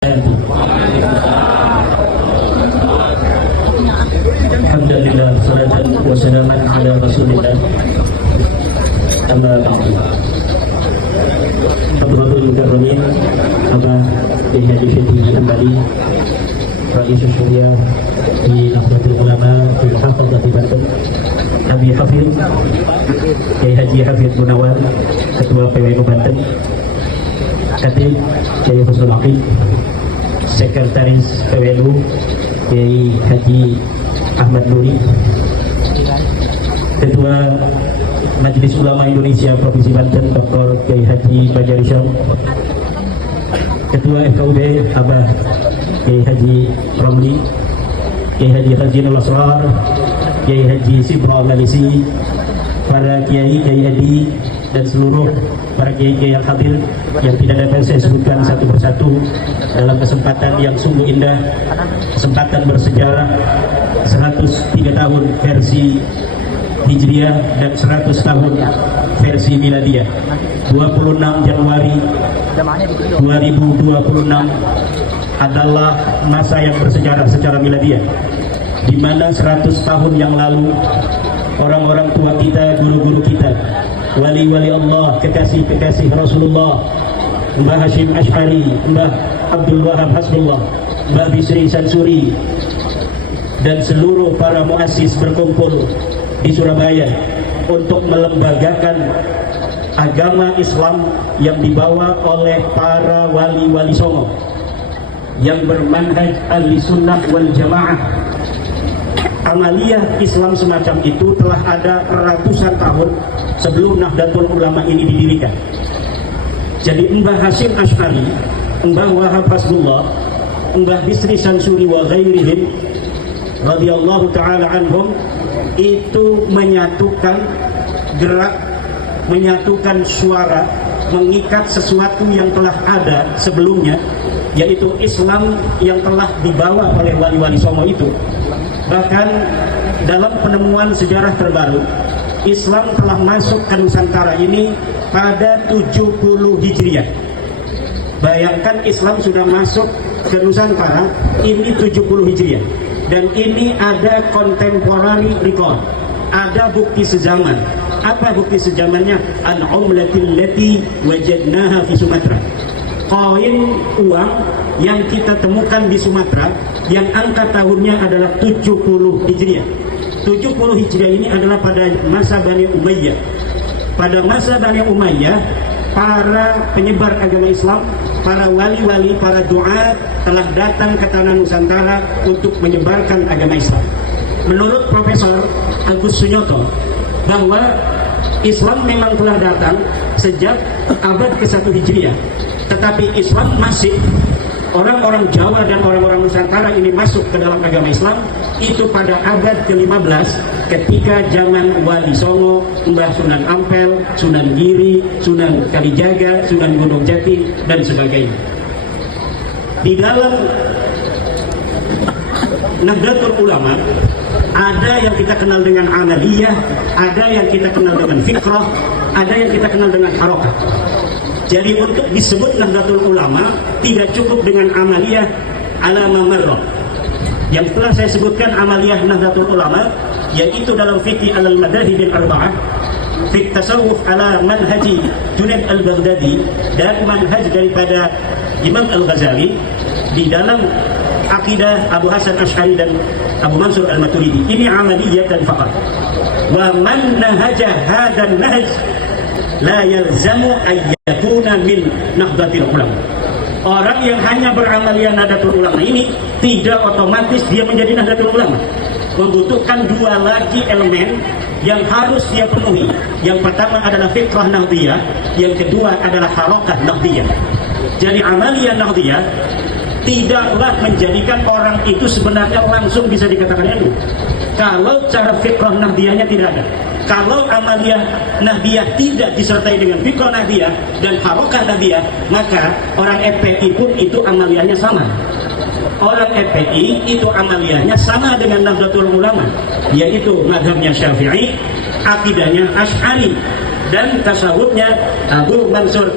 Alhamdulillah, salatan wa salaman ala rasulillah. Amma ba'du. Abdul Mukarramin Abah Haji Syekh kembali Rais Syria di Nahdlatul Ulama di Hafizah Banten, Nabi Hafiz Kiai Haji Hafiz Gunawan, Ketua PWNU Banten, Khatib Kiai Husnul Aqid, Sekretaris PWNU Kiai Haji Ahmad Nuri, Ketua Majelis Ulama Indonesia Provinsi Banten Dr. Kiai Haji Bajari Syam, Ketua FKUB Abah Kiai Haji Ramli, Kiai Haji Khazin Al-Asrar, Kiai Haji Sibra Malisi, para Kiai Adi dan seluruh para Kiai yang hadir yang tidak dapat saya sebutkan satu persatu dalam kesempatan yang sungguh indah, kesempatan bersejarah 103 tahun versi Hijriah dan 100 tahun versi Miladiyah. 26 Januari 2026 adalah masa yang bersejarah secara Miladiyah, di mana 100 tahun yang lalu orang-orang tua kita, guru-guru kita, wali-wali Allah, kekasih-kekasih Rasulullah, Mbah Hashim Ash'ari, Mbah Abdul Wahab Hasbullah, Mbah Bisri Sansuri, dan seluruh para muassis berkumpul di Surabaya untuk melembagakan agama Islam yang dibawa oleh para wali-wali songo yang bermanhaj ahli sunnah wal jamaah. Amaliyah Islam semacam itu telah ada ratusan tahun sebelum Nahdlatul Ulama ini didirikan. Jadi Mbah Hashim Ash'ari, Mbah Wahab Hasbullah, Mbah Bisri Sansuri wa ghairihim radhiyallahu ta'ala anhum itu menyatukan gerak, menyatukan suara, mengikat sesuatu yang telah ada sebelumnya, yaitu Islam yang telah dibawa oleh wali-wali songo itu. Bahkan dalam penemuan sejarah terbaru, Islam telah masuk ke Nusantara ini pada 70 Hijriah. Bayangkan Islam sudah masuk ke Nusantara ini 70 Hijriah. Dan ini ada contemporary record, ada bukti sezaman. Apa bukti sezamannya? Al-umlatil lati wajadnaha fi Sumatera. Koin uang yang kita temukan di Sumatera yang angka tahunnya adalah 70 Hijriah. 70 Hijriah ini adalah pada masa Bani Umayyah. Pada masa Bani Umayyah, para penyebar agama Islam, para wali-wali, para duat telah datang ke tanah Nusantara untuk menyebarkan agama Islam. Menurut Profesor Agus Sunyoto, bahwa Islam memang telah datang sejak abad ke-1 Hijriah, tetapi Islam masih, orang-orang Jawa dan orang-orang Nusantara ini masuk ke dalam agama Islam itu pada abad ke-15 ketika zaman Wali Songo, Mbah Sunan Ampel, Sunan Giri, Sunan Kalijaga, Sunan Gunung Jati, dan sebagainya. Di dalam Nahdlatul Ulama ada yang kita kenal dengan amaliyah, ada yang kita kenal dengan fikrah, ada yang kita kenal dengan harokat. Jadi untuk disebut Nahdlatul Ulama tidak cukup dengan amaliyah ala mamarrah. Yang telah saya sebutkan amaliyah Nahdlatul Ulama, yaitu dalam fikih alal madahib al-arba'ah, fikih tasawuf ala manhaji Junaid al-Baghdadi, dan manhaj daripada Imam al-Ghazali, di dalam akidah Abu Hasan Ash'ari dan Abu Mansur al-Maturidi. Ini amaliyah dan faqat. Wa man nahaja hadan nahj la yalzamu ayyakuna min Nahdlatul Ulama. Orang yang hanya beramaliyah Nahdlatul Ulama ini tidak otomatis dia menjadi Nahdlatul Ulama. Membutuhkan dua lagi elemen yang harus dia penuhi. Yang pertama adalah fikrah Nahdiyah, yang kedua adalah harakah Nahdiyah. Jadi amaliyah Nahdiyah tidaklah menjadikan orang itu sebenarnya langsung bisa dikatakan NU. Kalau cara fikrah Nahdiyahnya tidak ada, kalau amaliyah Nahdiyah tidak disertai dengan fikrah Nahdiyah dan harakah Nahdiyah, maka orang FPI pun itu amaliyahnya sama. Orang FPI itu amaliyahnya sama dengan Nahdlatul Ulama, yaitu mazhabnya Syafi'i, akidahnya Ash'ari, dan tasawufnya Abu Mansur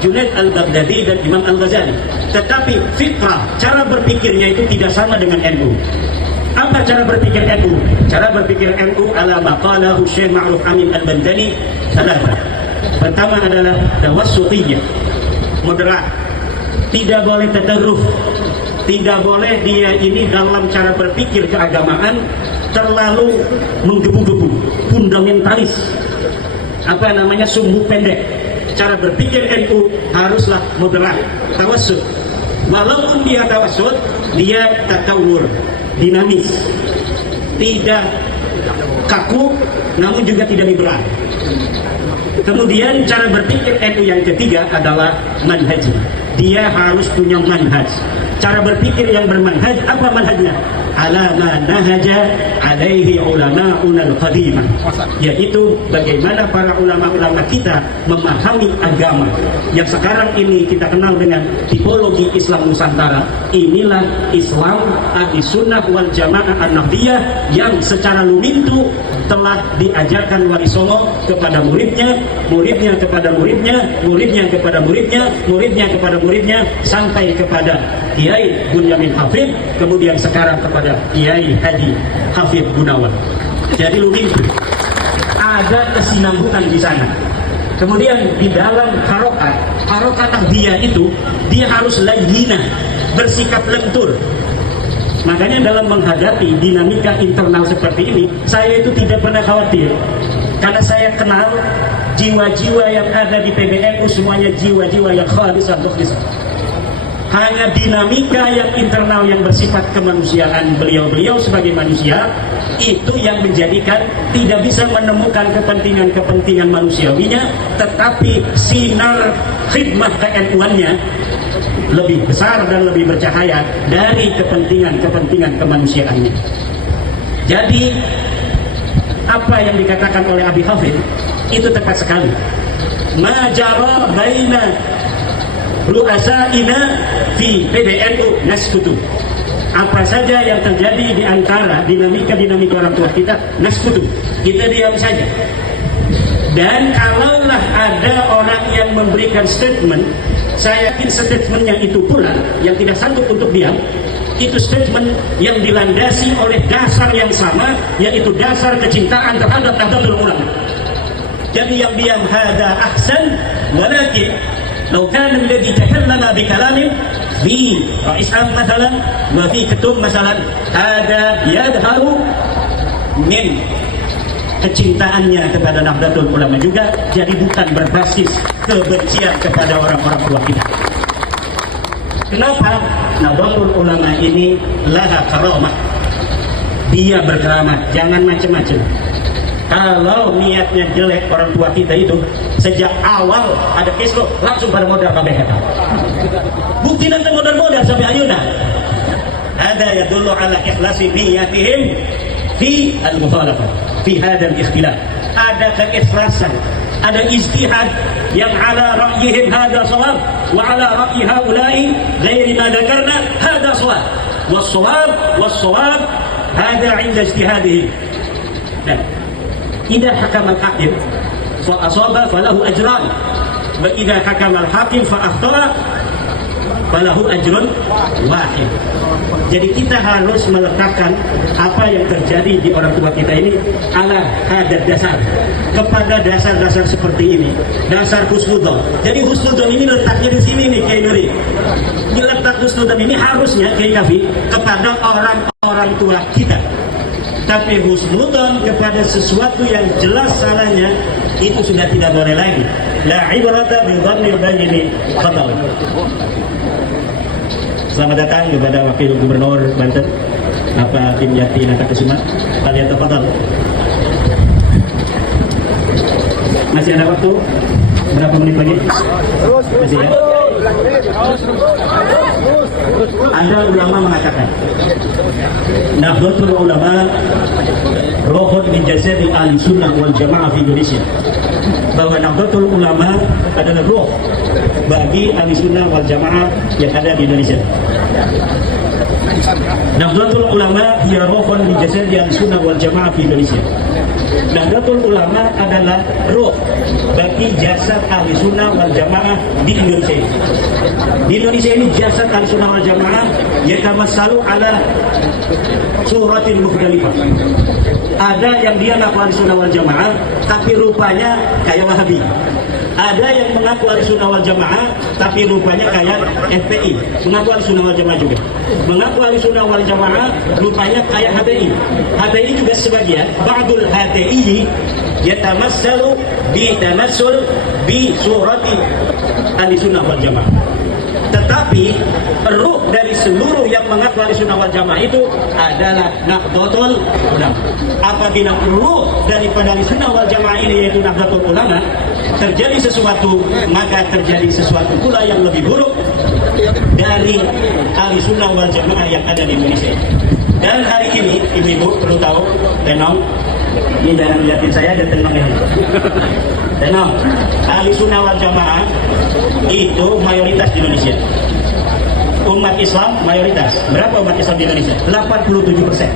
Junaid al-Baghdadi dan Imam al-Ghazali. Tetapi fitrah, cara berpikirnya itu tidak sama dengan NU. Apa cara berpikir NU? Cara berpikir NU ala maqalahu Syekh Ma'ruf Amin al-Bandani adalah, pertama adalah tawassutiyah, moderat, tidak boleh tatarruf, tidak boleh dia ini dalam cara berpikir keagamaan terlalu menggebu-gebu, fundamentalis, apa namanya, sumbu pendek. Cara berpikir NU haruslah moderat, tawassut. Walaupun dia tawassut, dia tatawur, dinamis, tidak kaku, namun juga tidak liberal. Kemudian cara berpikir NU yang ketiga adalah manhaj. Dia harus punya manhaj. Cara berpikir yang bermanhaj, apa manhajnya? Ala ma nahaja alaihi ulama'unal qadimah, yaitu bagaimana para ulama-ulama kita memahami agama yang sekarang ini kita kenal dengan tipologi Islam Nusantara. Inilah Islam ahli sunnah wal jamaah an-nahdiyah yang secara lumintu telah diajarkan Wali Songo kepada muridnya, muridnya kepada muridnya, muridnya kepada muridnya, muridnya kepada muridnya, sampai kepada Kiai Bunyamin Hafid, kemudian sekarang kepada Kiai Haji Hafid Gunawan. Jadi lumintu, ada kesinambungan di sana. Kemudian di dalam harokat dia itu, dia harus layyinah, bersikap lentur. Makanya dalam menghadapi dinamika internal seperti ini, saya itu tidak pernah khawatir, karena saya kenal jiwa-jiwa yang ada di PBNU semuanya jiwa-jiwa yang khalisah. Hanya dinamika yang internal yang bersifat kemanusiaan beliau-beliau sebagai manusia itu yang menjadikan tidak bisa menemukan kepentingan-kepentingan manusiawinya, tetapi sinar khidmat ke-NU-annya lebih besar dan lebih bercahaya dari kepentingan-kepentingan kemanusiaannya. Jadi apa yang dikatakan oleh Abi Hafid itu tepat sekali. Majara baina ru'asaina fi PBNU naskutu. Apa saja yang terjadi di antara dinamika-dinamika orang tua kita, naskutu, kita diam saja. Dan kalaulah ada orang yang memberikan statement, saya yakin statementnya itu pula yang tidak sanggup untuk diam, itu statement yang dilandasi oleh dasar yang sama, yaitu dasar kecintaan terhadap Nahdlatul Ulama. Jadi yang diam hada ahsan, walakin law kana alladhi takallama bi kalamin fi Rais Am masalan wa fi ketum masalan, hada yadharu min kecintaannya kepada Nahdlatul Ulama juga, jadi bukan berbasis kebencian kepada orang-orang tua kita. Kenapa? Nahdlatul Ulama ini laha karamah, dia berkeramat, jangan macam-macam. Kalau niatnya jelek orang tua kita itu, sejak awal ada kisruh langsung pada modal kabeh eta. Bukti nanti modal-modal sampai ayeuna. Ada yadullu ala ikhlasi niyatihim fi al-mukhalafah fi hadzal ikhtilaf. Ada keikhlasan, ada ijtihad yang ala ra'yihim hadza shawab wa ala ra'yi haula'i ghairi ma dzakarna hadza shawab was-shawab hadza 'inda ijtihadihim. Dan idza hakama al-hakim fa asaba falahu ajran wa idza hakama al-hakim fa akhtara falahu ajrun wahid. Jadi kita harus meletakkan apa yang terjadi di orang tua kita ini ala hadat dasar, kepada dasar-dasar seperti ini, dasar husnudzon. Jadi husnudzon ini letaknya di sini nih, Kiai Nuri. Di letak husnudzon ini harusnya Kiai Kafi kepada orang-orang tua kita. Tapi husnudzon kepada sesuatu yang jelas salahnya itu sudah tidak boleh lagi. La ibrata bi dhannil bayyin khatar. Selamat datang kepada Wakil Gubernur Banten, Bapak Dimyati Natakusuma. Kalian tafadhal. Masih ada waktu? Berapa menit lagi? Masih ya? Ada ulama mengatakan Nahdlatul Ulama rohun min jasadi ahli sunnah wal jamaah di Indonesia, bahwa Nahdlatul Ulama adalah roh bagi ahli sunnah wal jamaah yang ada di Indonesia. Nahdlatul Ulama hiya rohun min jasadi ahli sunnah wal jamaah di Indonesia. Nahdlatul Ulama adalah ruh bagi jasad ahli sunnah wal jamaah di Indonesia. Di Indonesia ini jasad ahli sunnah wal jamaah yatamassalu ala suratil mukhtalifah. Ada yang dia ngaku ahli sunnah wal jamaah tapi rupanya kayak Wahabi. Ada yang mengaku ahli sunnah wal jamaah tapi rupanya kayak FPI, mengaku ahli sunnah wal jamaah juga. Mengaku ahli sunnah wal jamaah rupanya kayak HTI. HTI juga sebagian. Ba'dul HTI yatamassalu bi surati ahli sunnah wal jamaah. Tetapi ruh dari seluruh yang mengaku ahli sunnah wal jamaah itu adalah Nahdlatul Ulama. Apabila ruh daripada ahli sunnah wal jamaah ini yaitu Nahdlatul Ulama terjadi sesuatu, maka terjadi sesuatu pula yang lebih buruk dari ahli sunnah wal jamaah yang ada di Indonesia. Dan hari ini ibu-ibu perlu tahu, tenang, ini jangan lihatin saya dan tenang ini. Tenang, ahli sunnah wal jamaah itu mayoritas di Indonesia. Umat Islam mayoritas. Berapa umat Islam di Indonesia? 87%.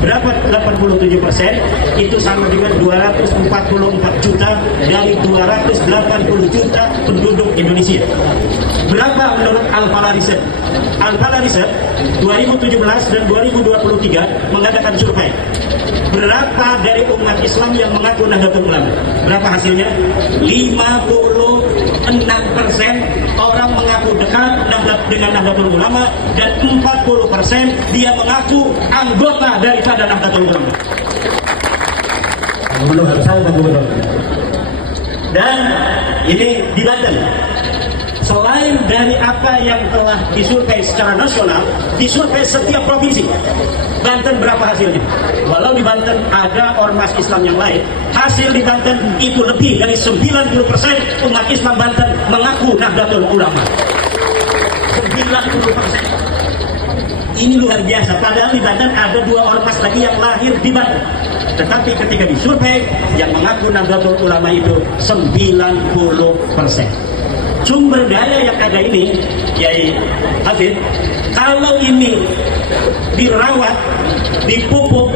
Berapa 87%? Itu sama dengan 244 juta dari 280 juta penduduk Indonesia. Berapa menurut Al-Fala Riset? Al-Fala Riset 2017 dan 2023 mengadakan survei. Berapa dari umat Islam yang mengaku Nahdlatul Ulama? Berapa hasilnya? 56% orang mengaku dekat dengan Nahdlatul Ulama dan 40% dia mengaku anggota daripada Nahdlatul Ulama. Dan ini di Banten. Selain dari apa yang telah disurvei secara nasional, disurvei setiap provinsi. Banten berapa hasilnya? Walau di Banten ada ormas Islam yang lain, hasil di Banten itu lebih dari 90% umat Islam Banten mengaku Nahdlatul Ulama. 90%. Ini luar biasa. Padahal di Banten ada 2 ormas lagi yang lahir di Banten. Tetapi ketika disurvei, yang mengaku Nahdlatul Ulama itu 90%. Sumber daya yang ada ini, Yai Hafid, kalau ini dirawat, dipupuk,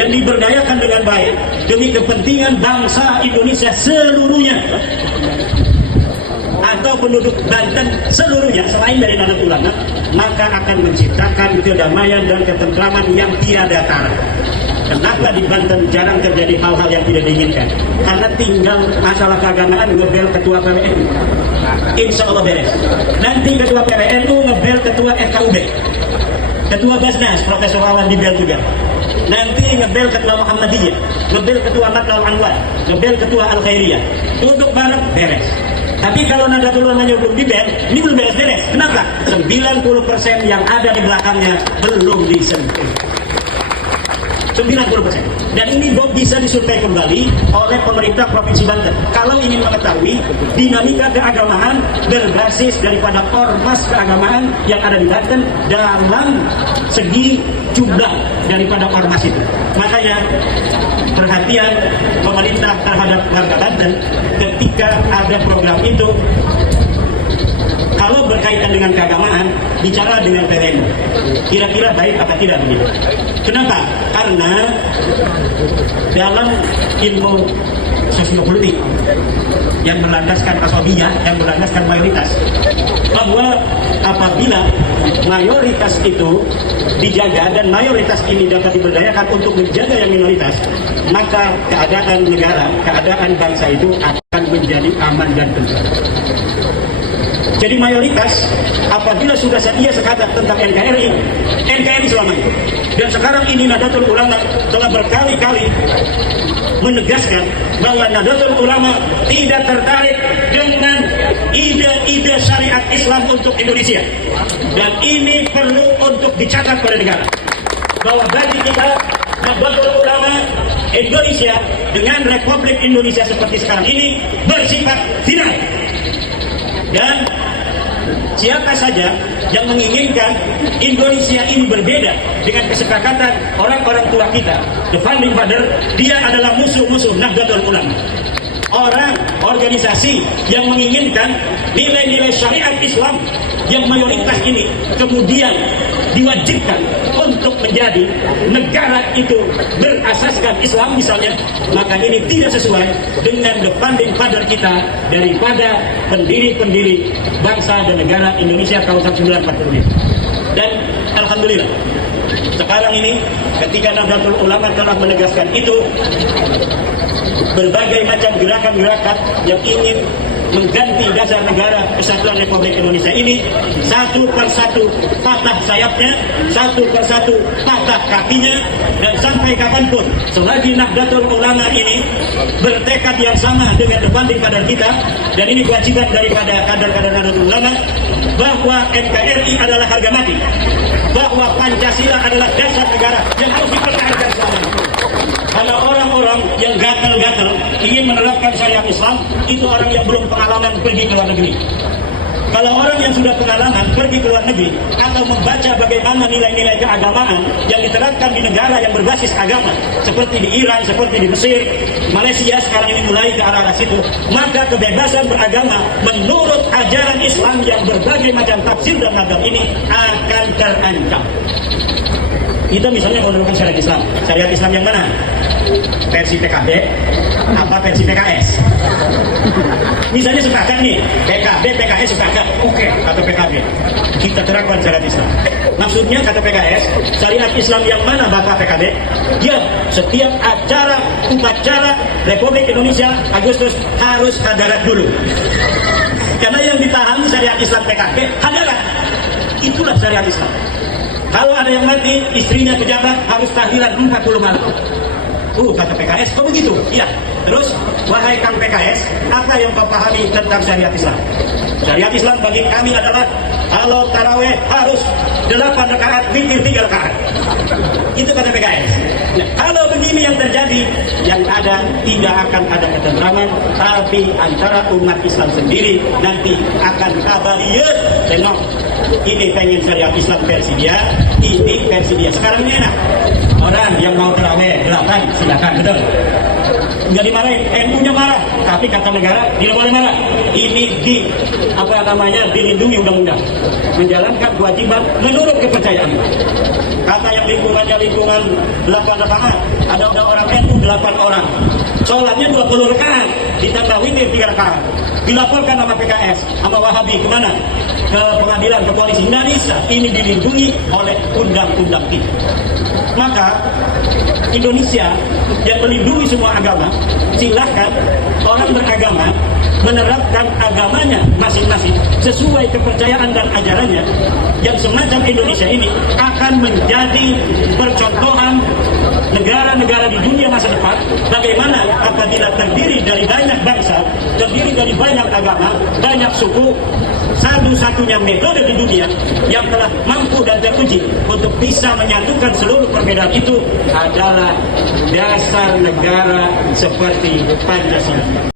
dan diberdayakan dengan baik demi kepentingan bangsa Indonesia seluruhnya atau penduduk Banten seluruhnya selain dari Nahdlatul Ulama, maka akan menciptakan kedamaian dan ketentraman yang tiada tara. Kenapa di Banten jarang terjadi hal-hal yang tidak diinginkan? Karena tinggal masalah keagamaan ngebel ketua PWNU. Insya Allah beres. Nanti ketua PWNU ngebel ketua FKUB. Ketua Basnas, Profesor Wawan dibel juga. Nanti ngebel ketua Muhammadiyah, ngebel ketua Matlal Anwar, ngebel ketua Al-Khairiyah. Duduk bareng beres. Tapi kalau Nahdlatul Ulama belum dibel, ini belum beres-beres. Kenapa? 90% yang ada di belakangnya belum disentuh. 90%. Dan ini bisa disurvei kembali oleh pemerintah Provinsi Banten. Kalau ingin mengetahui dinamika keagamaan berbasis daripada ormas keagamaan yang ada di Banten dalam segi jumlah daripada ormas itu. Makanya perhatian pemerintah terhadap warga Banten ketika ada program itu. Kalau berkaitan dengan keagamaan, bicara dengan PWNU. Kira-kira baik apa tidak begitu? Kenapa? Karena dalam ilmu sosiopolitik yang berlandaskan asabiyah, yang berlandaskan mayoritas, bahwa apabila mayoritas itu dijaga dan mayoritas ini dapat diberdayakan untuk menjaga yang minoritas, maka keadaan negara, keadaan bangsa itu akan menjadi aman dan tentram. Jadi mayoritas apabila sudah setia sekadar tentang NKRI selama itu. Dan sekarang ini Nahdlatul Ulama telah berkali-kali menegaskan bahwa Nahdlatul Ulama tidak tertarik dengan ide-ide syariat Islam untuk Indonesia. Dan ini perlu untuk dicatat pada negara. Bahwa bagi kita Nahdlatul Ulama Indonesia dengan Republik Indonesia seperti sekarang ini bersifat final. Dan siapa saja yang menginginkan Indonesia ini berbeda dengan kesepakatan orang-orang tua kita, the founding father, dia adalah musuh-musuh Nahdlatul Ulama. Orang, organisasi yang menginginkan nilai-nilai syariat Islam yang mayoritas ini kemudian diwajibkan untuk menjadi negara itu berasaskan Islam misalnya, maka ini tidak sesuai dengan the founding father kita daripada pendiri-pendiri bangsa dan negara Indonesia tahun 1945. Dan alhamdulillah sekarang ini ketika Nahdlatul Ulama telah menegaskan itu, berbagai macam gerakan-gerakan yang ingin mengganti dasar negara Kesatuan Republik Indonesia ini satu persatu patah sayapnya, satu persatu patah kakinya, dan sampai kapanpun selagi Nahdlatul Ulama ini bertekad yang sama dengan founding father kita, dan ini kewajiban daripada kader-kader Nahdlatul Ulama, bahwa NKRI adalah harga mati, bahwa Pancasila adalah dasar negara yang harus dipertahankan selamanya. Kalau orang-orang yang gatal-gatal ingin menerapkan syariat Islam, itu orang yang belum pengalaman pergi ke luar negeri. Kalau orang yang sudah pengalaman pergi ke luar negeri atau membaca bagaimana nilai-nilai keagamaan yang diterapkan di negara yang berbasis agama, seperti di Iran, seperti di Mesir, Malaysia sekarang ini mulai ke arah situ, maka kebebasan beragama menurut ajaran Islam yang berbagai macam tafsir dan mazhab ini akan terancam. Kita misalnya mau menerapkan syariat Islam. Syariat Islam yang mana? Versi PKB apa versi PKS? Misalnya sepakat nih, PKB, PKS sepakat, oke, kata PKB kita terapkan syariat Islam. Maksudnya kata PKS, syariat Islam yang mana bapak PKB? Ya, setiap acara, upacara Republik Indonesia Agustus harus hadarat dulu. Karena yang dipahami syariat Islam PKB hadarat. Itulah syariat Islam. Kalau ada yang mati, istrinya pejabat harus tahlilan 40 malam. Kata PKS, kok begitu? Iya. Terus, wahai Kang PKS, apa yang kau pahami tentang syariat Islam? Syariat Islam bagi kami adalah kalau taraweh harus 8 rakaat, witir 3 rakaat. Itu kata PKS. Nah, kalau begini yang terjadi, yang ada tidak akan ada ketentraman, tapi antara umat Islam sendiri nanti akan kabariyat. Tengok, ini pengen syariat Islam versi dia, ini versi dia. Sekarang ini enak. Orang yang mau taraweh 8 silakan, betul. Nggak dimarahin, NU-nya marah, tapi kata negara tidak boleh marah. Ini dilindungi undang-undang, menjalankan kewajiban menurut kepercayaan. Kata yang lingkungan 8 rakaat, ada orang NU 8 orang, sholatnya 20 rakaat, ditambah witir 3 rakaat. Dilaporkan sama PKS, sama Wahabi kemana? Ke pengadilan, ke polisi. Nggak bisa, ini dilindungi oleh undang-undang kita. Maka Indonesia yang melindungi semua agama, silahkan orang beragama menerapkan agamanya masing-masing sesuai kepercayaan dan ajarannya. Yang semacam Indonesia ini akan menjadi percontohan negara-negara di dunia masa depan, bagaimana apabila terdiri dari banyak bangsa, terdiri dari banyak agama, banyak suku, satu-satunya metode di dunia yang telah mampu dan teruji untuk bisa menyatukan seluruh perbedaan itu adalah dasar negara seperti Pancasila.